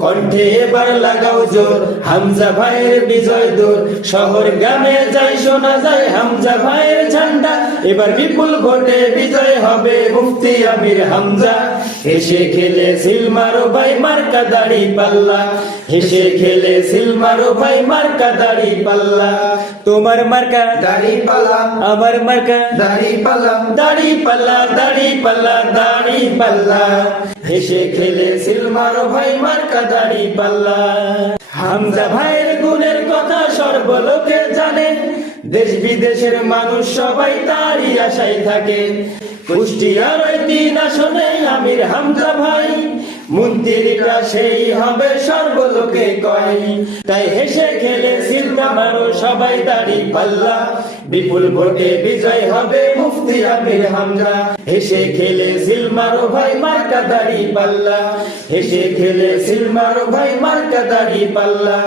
কণ্ঠে এবার লাগাও জোর, হামজা ভাইয়ের বিজয় দূর। শহর গ্রামে যাই শোনা যায় হামজা ভাইয়ের ঝান্ডা। এবার বিপুল ভোটে বিজয় হবে মুফতি আমির হামজা। হেসে খেলে সিল মারো ভাই মার্কা দাড়ি পাল্লা। হেসে খেলে সিল মারো ভাই মার্কা দাড়ি পাল্লা। তোমার মার্কা দাড়ি পাল্লা, আমার মার্কা দাড়ি পাল্লা, দাড়ি পাল্লা, দাড়ি পাল্লা, দাড়ি পাল্লা। হেসে খেলে সিল মারো ভাই মার্কা দাড়ি পাল্লা। হামজা ভাইয়ের গুণের কথা সর্বলোকে জানে, দেশ বিদেশের মানুষ সবাই তারই আশায় থাকে। কুষ্টিয়ার ওই 3 আসনে আমির হামজা ভাই, মন্ত্রীরা সেই হবে সর্বলোকে কয়। তাই হেসে খেলে সিল মারো সবাই দাড়ি পাল্লা। বিপুল ভোটে বিজয় হবে মুফতি আমির হামজা। হেসে খেলে সিল মারো ভাই মার্কা দাড়ি পাল্লা। হেসে খেলে সিল মারো ভাই মার্কা দাড়ি পাল্লা।